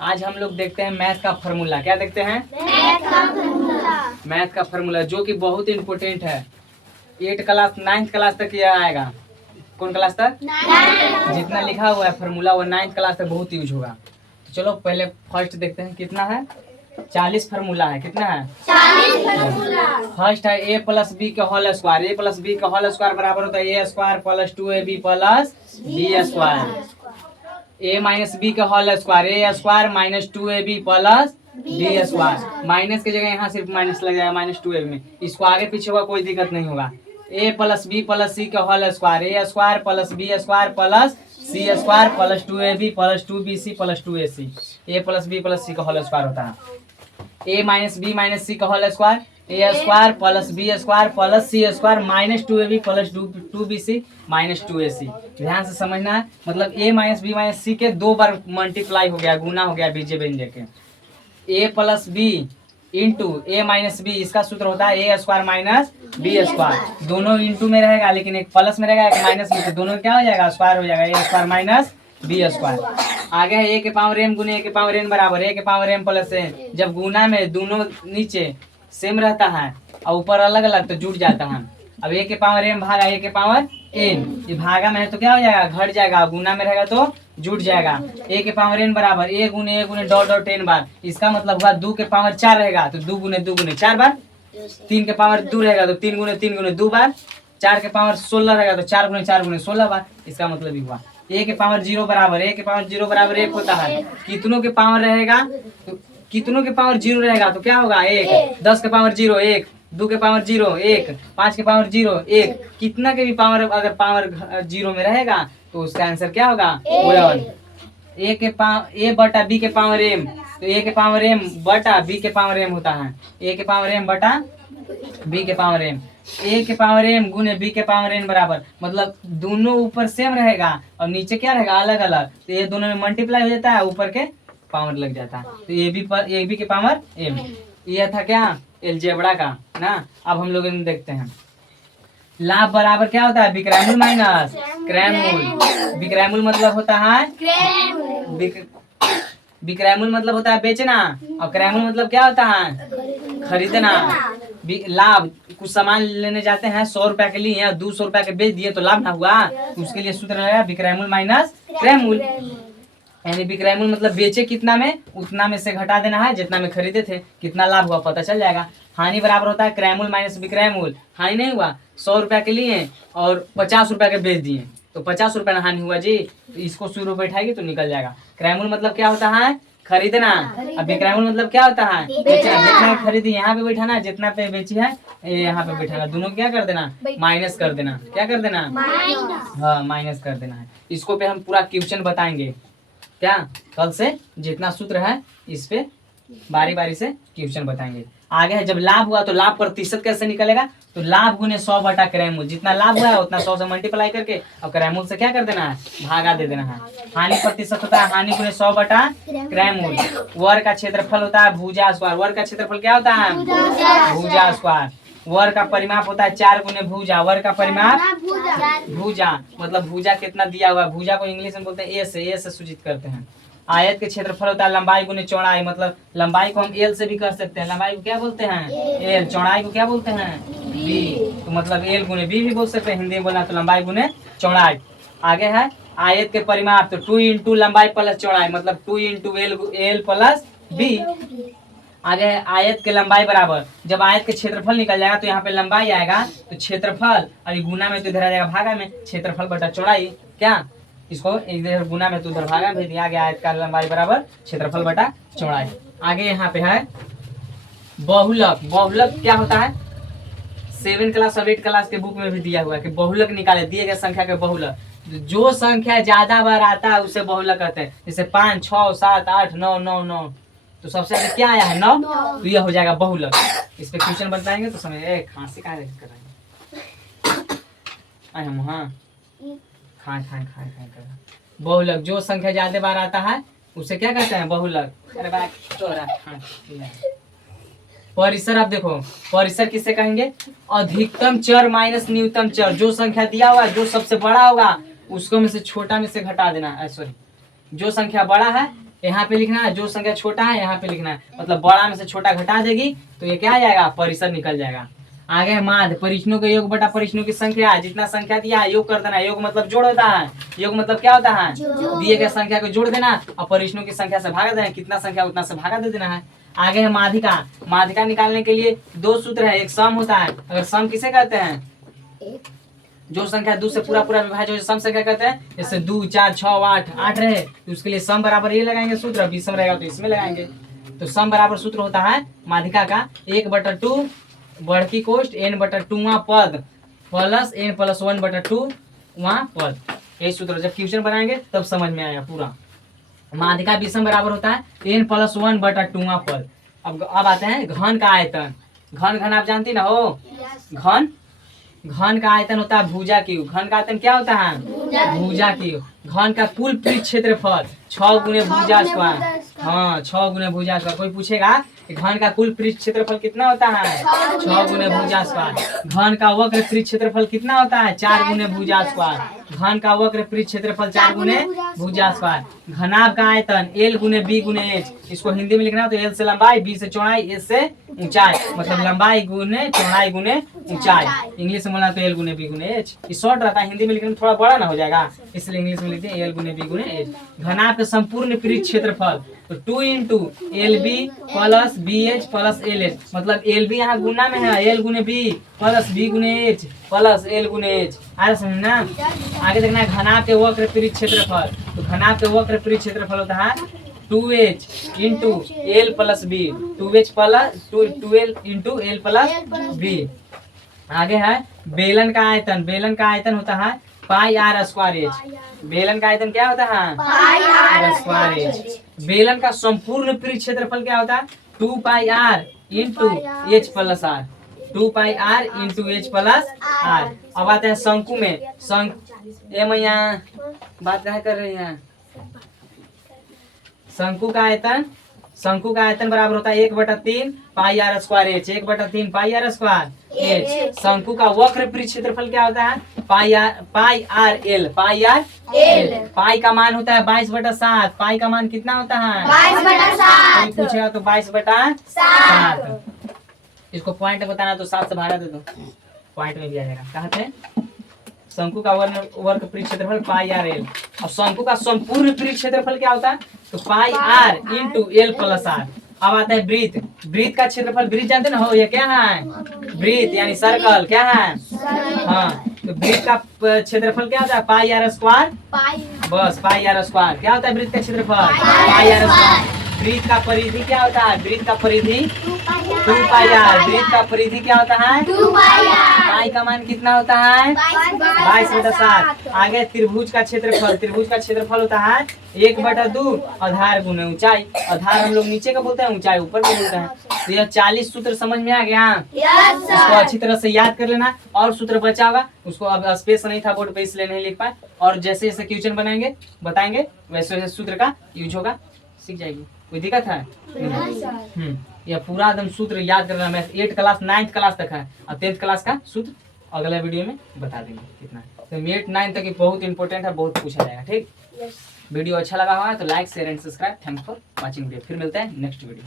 आज हम लोग देखते हैं मैथ का फॉर्मूला। क्या देखते हैं? मैथ का फॉर्मूला जो कि बहुत इम्पोर्टेंट है। 8 क्लास 9th क्लास तक ये आएगा। कौन क्लास तक? जितना लिखा हुआ है फॉर्मूला वो 9th क्लास तक बहुत यूज होगा। तो चलो पहले फर्स्ट देखते हैं कितना है। 40 फार्मूला है। कितना है? 40 फार्मूला। फर्स्ट है a प्लस बी का whole square. a plus B का होल स्क्वायर बराबर होता है a square plus 2ab plus b square. a minus B का whole square a square minus 2ab plus b square. Minus की जगह यहाँ सिर्फ माइनस लग जाएगा माइनस 2ab में। इसको आगे पीछे होगा कोई दिक्कत नहीं होगा। a plus B plus C का whole square a square plus b square plus c square plus 2ab plus 2bc plus 2ac। a plus b plus c का होल स्क्वायर होता है a minus B minus C का whole square a square plus b square plus c square minus 2ab plus 2bc minus 2ac। ध्यान से समझना है, मतलब a minus B minus C के 2 बार मल्टीप्लाई हो गया, गुना हो गया बीजे व्यंजक के। a plus B into A minus B, इसका सूत्र होता है A square minus B square. दोनों इंटू में रहेगा लेकिन एक प्लस में रहेगा एक माइनस में, तो दोनों क्या हो जाएगा? स्क्वायर हो जाएगा। ए स्क्वायर माइनस बी स्क्वायर। आगे है ए के पावर एम गुने ए के पावर एन बराबर ए के पावर एम प्लस एन। जब गुना में दोनों नीचे सेम रहता है और ऊपर अलग अलग तो जुड़ जाता है। अब ए के पावर एम भागा ए के पावर एन, ये भागा में है तो क्या हो जाएगा? घट जाएगा। गुना में रहेगा तो जुड़ जाएगा। ए के पावर एन बराबर ए गुने डॉट डॉट एन बार। इसका मतलब हुआ 2 के पावर 4 रहेगा तो 2 गुने 4 बार। 3 के पावर 2 रहेगा तो 3 गुने 2 बार। 4 के पावर 16 रहेगा तो 4 गुने 16 बार। इसका मतलब ही हुआ ए के पावर 0 बराबर ए के पावर 0 बराबर 1 होता है। कितनों के पावर रहेगा तो कितनों के पावर 0 रहेगा तो क्या होगा? 1। 10 के पावर 0 1, 2 के पावर 0 1, 5 के पावर 0 1। कितना के भी पावर अगर पावर 0 में रहेगा तो उसका आंसर क्या होगा? 1। ए बटा बी के पावर एम, तो ए के पावर एम बटा बी के पावर एम होता है। ए के पावर एम बटा बी के पावर एम। ए के पावर एम गुने बी के पावर एन बराबर, मतलब दोनों ऊपर सेम रहेगा और नीचे क्या रहेगा? अलग अलग। तो ये दोनों में मल्टीप्लाई हो जाता है, ऊपर के पावर लग जाता है। तो ए बी के पावर एम। यह था क्या? अलजेब्रा का ना। अब हम लोग इन्हें देखते हैं। लाभ बराबर क्या होता है? विक्रैमुल माइनस क्रैमुल। विक्रैमुल मतलब होता है विक्रैमुल मतलब होता है बेचना, और क्रैमुल मतलब क्या होता है? खरीदना। लाभ, कुछ सामान लेने जाते हैं 100 रुपया के लिए, 200 रुपया के बेच दिए तो लाभ ना हुआ। उसके लिए सूत्र लगाया विक्रैमुल माइनस क्रैमुल। यानी विक्रैमुल मतलब बेचे कितना में उतना में से घटा देना है जितना में खरीदे थे, कितना लाभ हुआ पता चल जाएगा। हानि बराबर होता है क्रैमुल माइनस विक्रैमुल। हानि नहीं हुआ, 100 रुपया के लिए और 50 रुपया के बेच दिए तो 50 रुपया हानि हुआ जी। तो इसको 100 बैठाएगी तो निकल जाएगा। क्रैमुल मतलब क्या होता है? खरीदना। अब विक्रैमुल मतलब क्या होता है? बेचना। जितना खरीदी यहाँ पे बैठाना, जितना पे बेची है यहाँ पे बैठाना, दोनों क्या कर देना? माइनस कर देना। क्या कर देना? हाँ, माइनस कर देना है। इसको पे हम पूरा क्वेश्चन बताएंगे क्या कल से। जितना सूत्र है इस पे बारी बारी से क्वेश्चन बताएंगे। आगे है जब लाभ हुआ तो लाभ प्रतिशत कैसे निकलेगा? तो लाभ गुने 100 बटा क्रैमुल। जितना लाभ हुआ है उतना 100 से मल्टीप्लाई करके और क्रैमुल से क्या कर देना है? भागा दे देना है। हानि प्रतिशत होता है हानि गुने 100 बटा क्रैमुल। वर्ग का क्षेत्रफल होता है भुजा स्क्वायर। वर्ग का क्षेत्रफल क्या होता है? भुजा स्क्वायर। वर्ग का परिमाप होता है 4 गुने भुजा। वर्ग का परिमाप भुजा, मतलब भुजा कितना दिया हुआ है। भुजा को इंग्लिश में बोलते हैं ए से सूचित करते हैं। आयत के क्षेत्रफल होता है लंबाई गुने चौड़ाई, मतलब लंबाई को हम एल से भी कर सकते हैं। लंबाई को क्या बोलते हैं? एल। चौड़ाई को क्या बोलते हैं? बी। तो मतलब एल गुने बी भी बोल सकते हैं हिंदी में बोलना तो लंबाई गुने चौड़ाई। आगे है आयत के परिमाप, तो 2 इंटू लंबाई प्लस चौड़ाई, मतलब 2 इंटू एल प्लस बी। आगे है आयत के लंबाई बराबर, जब आयत के क्षेत्रफल निकल जाएगा तो यहाँ पे लंबाई आएगा तो क्षेत्रफल, और गुना में तो इधर आ जाएगा भागा में, क्षेत्रफल बटा चौड़ाई। क्या इसको इधर गुना में तो उधर भागा में दिया गया। आयत का लंबाई बराबर क्षेत्रफल बटा चौड़ाई। आगे यहाँ पे है बहुलक। बहुलक क्या होता है? 7 क्लास और 8 क्लास के बुक में भी दिया हुआ है कि बहुलक निकाले दिए गए संख्या के बहुलक। जो संख्या ज्यादा बार आता है उसे बहुलक कहते हैं। जैसे 5 6 7 8 9 9 9, तो सबसे आगे क्या आया है? 9, तो यह हो जाएगा बहुलक। इस पे क्वेश्चन बताएंगे तो समझ। खांसी कहाँ कर रहे हैं? हाँ, खाए बहुलक, जो संख्या ज्यादा बार आता है उसे क्या कहते हैं? बहुलक। अरे बात तोरा। परिसर, आप देखो परिसर किसे कहेंगे? अधिकतम चर माइनस न्यूनतम चर। जो संख्या दिया हुआ जो सबसे बड़ा होगा उसको में से छोटा में से घटा देना। सॉरी, जो संख्या बड़ा है यहाँ पे लिखना है जो संख्या छोटा है यहाँ पे लिखना है, मतलब बड़ा में से छोटा घटा देगी तो ये क्या आ जाएगा, परिसर निकल जाएगा। आगे है माध्य, परिश्नों का योग बटा परिश्नों की संख्या, जितना संख्या दिया है योग कर देना। योग मतलब जोड़ होता है, योग मतलब क्या होता है, दिए गए संख्या को जोड़ देना और परिश्नों की संख्या से भागा देना, कितना संख्या उतना से भागा दे देना है। आगे है माध्यिका, माध्यिका निकालने के लिए दो सूत्र है, एक सम होता है। अगर सम किसे कहते हैं, जो संख्या 2 से पूरा विभाज्य हो सम संख्या कहते हैं। जैसे 2 4 6 8 8 रहे तो उसके लिए सम बराबर ये लगाएंगे सूत्र, विषम रहेगा तो इसमें लगाएंगे। तो सम बराबर सूत्र होता है माध्यिका का 1/2 बढ़की कोष्ठ n/2वां पद प्लस n+1/2 वहाँ पद, यही सूत्र। जब क्वेश्चन बनाएंगे तब समझ में आएगा पूरा। माध्यिका विषम बराबर होता है n+1/2वां पद। अब आते हैं घन का आयतन। घन आप जानती ना हो, घन का आयतन होता है भुजा की। घन का आयतन क्या होता है, भुजा की। घन का कुल पृष्ठ क्षेत्रफल 6 गुने भुजा स्क्वायर। हाँ 6 गुने भुजा स्क्वायर। कोई पूछेगा कि घन का कुल पृष्ठ क्षेत्रफल कितना होता है, 6 गुने भुजा स्क्वायर। घन का वक्र पृष्ठ क्षेत्रफल कितना होता है, 4 गुने भुजा स्क्वायर। घन का वक्र पृष्ठ क्षेत्रफल 4 गुने भुजा स्क्वायर। घनाभ का आयतन L गुने B गुने H। इसको हिंदी में लिखना हो तो L से लंबाई, B से चौड़ाई, H से ऊंचाई, मतलब लंबाई गुने चौड़ाई गुने ऊंचाई। इंग्लिश में बोलना तो L गुने B गुने H। ये शॉर्ट रहता है, हिंदी में लिखने में थोड़ा बड़ा ना हो जाएगा, इसलिए इंग्लिश में लिखते हैं L गुने B गुने H। घनाभ का संपूर्ण पृष्ठ क्षेत्रफल तो 2 × LB plus BH plus LH, मतलब LB यहाँ गुना में है, L गुने B प्लस B गुने H प्लस L गुने H। आगे समझना। आगे देखना है घनाभ के वक्र पृष्ठ क्षेत्रफल। तो घनाभ के वक्र पृष्ठ क्षेत्रफल होता है 2H × L plus B, 2H plus 2L × L plus B। आगे है बेलन का आयतन। बेलन का आयतन होता है πr²h। बेलन का आयतन क्या होता है, πr²h। बेलन का संपूर्ण पृष्ठ क्षेत्रफल क्या होता है, 2πr × h plus r, 2πr × h plus r। अब आते हैं शंकु में। ये मैं यहाँ बात क्या कर रही हैं, शंकु का आयतन बराबर होता है 1/3 πr²h, 1/3 πr²h। शंकु का वक्र पृष्ठ क्षेत्रफल क्या होता है, πrl। पाई का मान होता है 22/7। पाई का मान कितना होता है, 22/7। पूछेगा तो 22/7। इसको पॉइंट बताना तो 7 से भागा दे दो, पॉइंट में भी आ जाएगा। कहा थे शंकु का वर्ग पृष्ठ क्षेत्रफल πrl। और शंकु का संपूर्ण पृष्ठ क्षेत्रफल क्या होता है, तो πr × l प्लस r। अब आता है वृत्त। वृत्त का क्षेत्रफल, वृत्त जानते ना हो, ये क्या है, वृत्त यानी सर्कल क्या है। हाँ तो वृत्त का क्षेत्रफल क्या होता है, πr²। बस πr²। क्या होता है वृत्त का क्षेत्रफल, πr²। वृत्त का परिधि क्या होता है, वृत्त का परिधि 2πr। वृत्त का परिधि क्या होता है, 2πr। पाई का मान कितना होता है, 22/7। आगे त्रिभुज का क्षेत्रफल। त्रिभुज का क्षेत्रफल होता है 1/2 आधार गुने ऊंचाई। आधार हम लोग नीचे का बोलते हैं, ऊंचाई ऊपर का बोलते हैं। तो यह 40 सूत्र समझ में आ गया। इसको अच्छी तरह से याद कर लेना। और सूत्र बचा होगा उसको, अब स्पेस नहीं था बोर्ड पे इसलिए नहीं लिख पाए। और जैसे जैसे क्वेश्चन बनाएंगे बताएंगे वैसे वैसे सूत्र का यूज होगा, सीख जाएगी। कोई दिक्कत है, यह पूरा एकदम सूत्र याद करना। मैं 8 क्लास 9th क्लास तक है और 10th क्लास का सूत्र अगला वीडियो में बता देंगे कितना है। तो 8 9 तक बहुत इंपॉर्टेंट है, बहुत पूछा जाएगा। ठीक, वीडियो अच्छा लगा होगा तो like share and subscribe. Thanks for watching video. फिर मिलते हैं नेक्स्ट वीडियो।